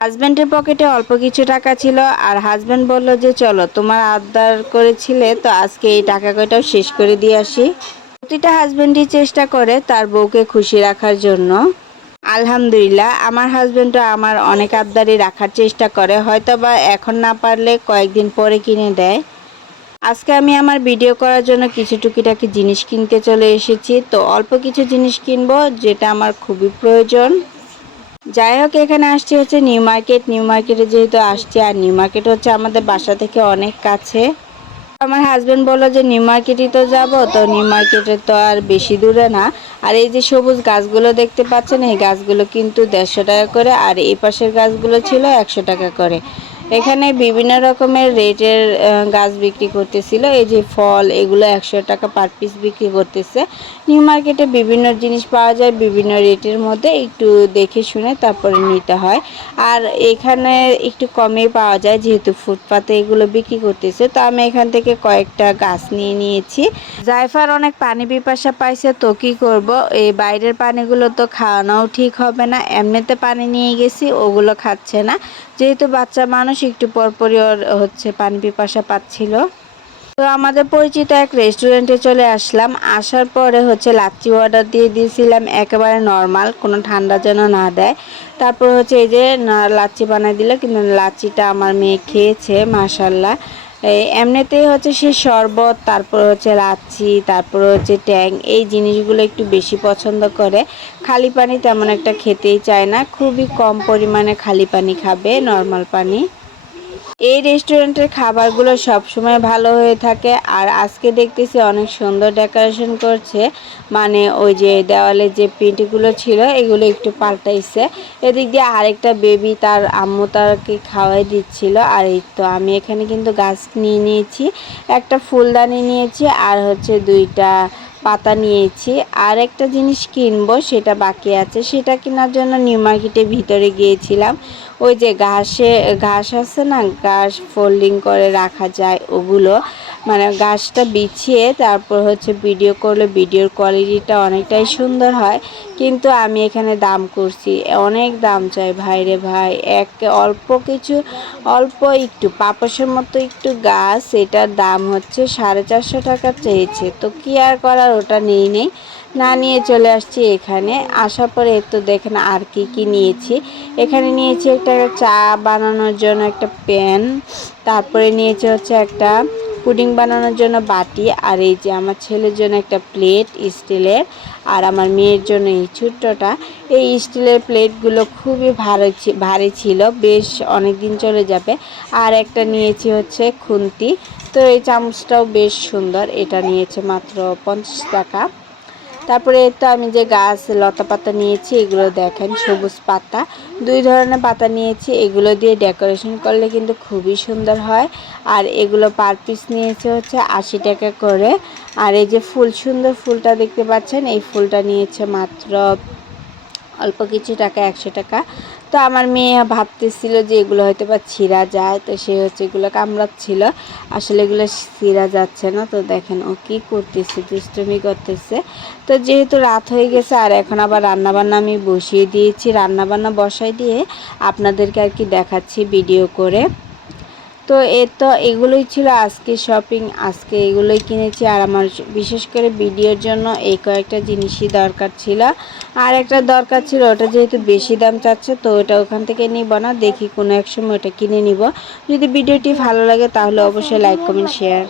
হাজব্যান্ডের পকেটে অল্প কিছু টাকা ছিল আর হাজব্যান্ড বলল যে চলো তোমার আবদার করেছিলে তো আজকে এই টাকা কয়টাও শেষ করে দিয়ে আসি। প্রতিটা হাজব্যান্ডই চেষ্টা করে তার বউকে খুশি রাখার জন্য। আলহামদুলিল্লাহ আমার হাজব্যান্ডও আমার অনেক আবদারই রাখার চেষ্টা করে, হয়তো বা এখন না পারলে কয়েকদিন পরে কিনে দেয়। আজকে আমি আমার ভিডিও করার জন্য কিছু টুকিটাকি জিনিস কিনতে চলে এসেছি। তো অল্প কিছু জিনিস কিনবো যেটা আমার খুবই প্রয়োজন। যাই হোক, এখানে আসছি হচ্ছে নিউ মার্কেট। নিউ মার্কেটে যেহেতু আসছি, আর নিউ মার্কেট হচ্ছে আমাদের বাসা থেকে অনেক কাছে। আমার হাজব্যান্ড বললো যে নিউ মার্কেটই তো যাব, তো নিউ মার্কেটে তো আর বেশি দূরে না। আর এই যে সবুজ গাছগুলো দেখতে পাচ্ছেন, এই গাছগুলো কিন্তু 150 টাকা করে, আর এই পাশের গাছগুলো ছিল 100 টাকা করে। এখানে বিভিন্ন রকমের রেটের গাছ বিক্রি করতেছিল। এই যে ফল, এগুলো 100 টাকা পার পিস বিক্রি করতেছে। নিউ মার্কেটে বিভিন্ন জিনিস পাওয়া যায় বিভিন্ন রেটের মধ্যে, একটু দেখে শুনে তারপরে নিতে হয়। আর এখানে একটু কমে পাওয়া যায় যেহেতু ফুটপাতে এগুলো বিক্রি করতেছে। তো আমি এখান থেকে কয়েকটা গাছ নিয়ে নিয়েছি। জায়ফার অনেক পানি পিপাসা পাইছে, তো কি করব, এই বাইরের পানিগুলো তো খাওয়ানোও ঠিক হবে না। এমনিতে পানি নিয়ে গেছি, ওগুলো খাচ্ছে না। যেহেতু বাচ্চা মানুষ, একটু পরপরই ওর হচ্ছে পানি পিপাসা পাচ্ছিল। তো আমাদের পরিচিত এক রেস্টুরেন্টে চলে আসলাম। আসার পরে হচ্ছে লাচ্ছি অর্ডার দিয়ে দিয়েছিলাম, একেবারে নর্মাল, কোনো ঠান্ডা যেন না দেয়। তারপর হচ্ছে এই যে লাচ্ছি বানাই দিল, কিন্তু লাচ্ছিটা আমার মেয়ে খেয়েছে মাশাল্লাহ। এমনিতেই হচ্ছে সে শরবত, তারপর হচ্ছে লাচ্ছি, তারপর হচ্ছে ট্যাং, এই জিনিসগুলো একটু বেশি পছন্দ করে। খালি পানি তেমন একটা খেতেই চায় না, খুবই কম পরিমাণে খালি পানি খাবে, নর্মাল পানি। এই রেস্টুরেন্টের খাবারগুলো সবসময় ভালো হয়ে থাকে। আর আজকে দেখতেছি অনেক সুন্দর ডেকোরেশন করছে, মানে ওই যে দেওয়ালে যে প্রিন্টগুলো ছিল এগুলো একটু পাল্টাইছে। এদিক দিয়ে আরেকটা বেবি তার আম্মু তাকে খাওয়াই দিচ্ছিল। আর এই তো আমি এখানে কিন্তু গাছ নিয়ে নিয়েছি, একটা ফুলদানি নিয়েছি, আর হচ্ছে 2টা পাতা নিয়েছি। আর একটা জিনিস কিনবো, সেটা বাকি আছে, সেটা কেনার জন্য নিউ মার্কেটের ভিতরে গিয়েছিলাম। ওই যে ঘাস আছে না, ঘাস ফোল্ডিং করে রাখা যায় ওগুলো, মানে ঘাসটা বিছিয়ে তারপর হচ্ছে ভিডিও করলে ভিডিওর কোয়ালিটিটা অনেকটাই সুন্দর হয়। কিন্তু আমি এখানে দাম করছি, অনেক দাম চাই ভাই রে ভাই। অল্প একটু পাপোশের মতো একটু গাছ, এটার দাম হচ্ছে 450 টাকা চেয়েছে। তো কি আর করার, ওটা নেই না নিয়ে চলে আসছি এখানে। আসার পরে তো দেখেন আর কি নিয়েছি। এখানে নিয়েছি একটা চা বানানোর জন্য একটা প্যান, তারপরে নিয়েছি হচ্ছে একটা পুডিং বানানোর জন্য বাটি, আর এই যে আমার ছেলের জন্য একটা প্লেট স্টিলের, আর আমার মেয়ের জন্য এই ছোট্টটা। এই স্টিলের প্লেটগুলো খুবই ভারী ছিল, বেশ অনেক দিন চলে যাবে। আর একটা নিয়েছি হচ্ছে খুন্তি। তো এই চামচটাও বেশ সুন্দর, এটা নিয়েছে মাত্র 50 টাকা। তারপরে তো আমি যে গাছ লতা পাতা নিয়েছি, এগুলো দেখেন সবুজ পাতা, 2 ধরনের পাতা নিয়েছি। এগুলো দিয়ে ডেকোরেশন করলে কিন্তু খুবই সুন্দর হয়। আর এগুলো পার পিস নিয়েছে হচ্ছে 80 টাকা করে। আর এই যে সুন্দর ফুলটা দেখতে পাচ্ছেন, এই ফুলটা নিয়েছে মাত্র অল্প কিছু টাকা, 100 টাকা। তো আমার মেয়ে ভাবতেছিল যে এগুলো হয়তো বা ছিঁড়া যায়, তো সে হচ্ছে এগুলো কামড়াচ্ছিল, আসলে এগুলো ছিঁড়া যাচ্ছে না। তো দেখেন ও কি করতেছে, দুষ্টুমি করতেছে। তো যেহেতু রাত হয়ে গেছে, আর এখন আবার রান্নাবান্না আমি বসিয়ে দিয়েছি, রান্নাবান্না বসাই দিয়ে আপনাদেরকে আর কি দেখাচ্ছি ভিডিও করে। তো তো এগুলোই ছিল আজকে শপিং, আজকে এগুলোই কিনেছি। আর আমার বিশেষ করে ভিডিওর জন্য এই কয়েকটা জিনিসই দরকার ছিল। আর একটা দরকার ছিল, ওটা যেহেতু বেশি দাম চাচ্ছে, তো ওটা ওখান থেকে নিব না, দেখি কোনো এক সময় ওটা কিনে নিব। যদি ভিডিওটি ভালো লাগে তাহলে অবশ্যই লাইক কমেন্ট শেয়ার।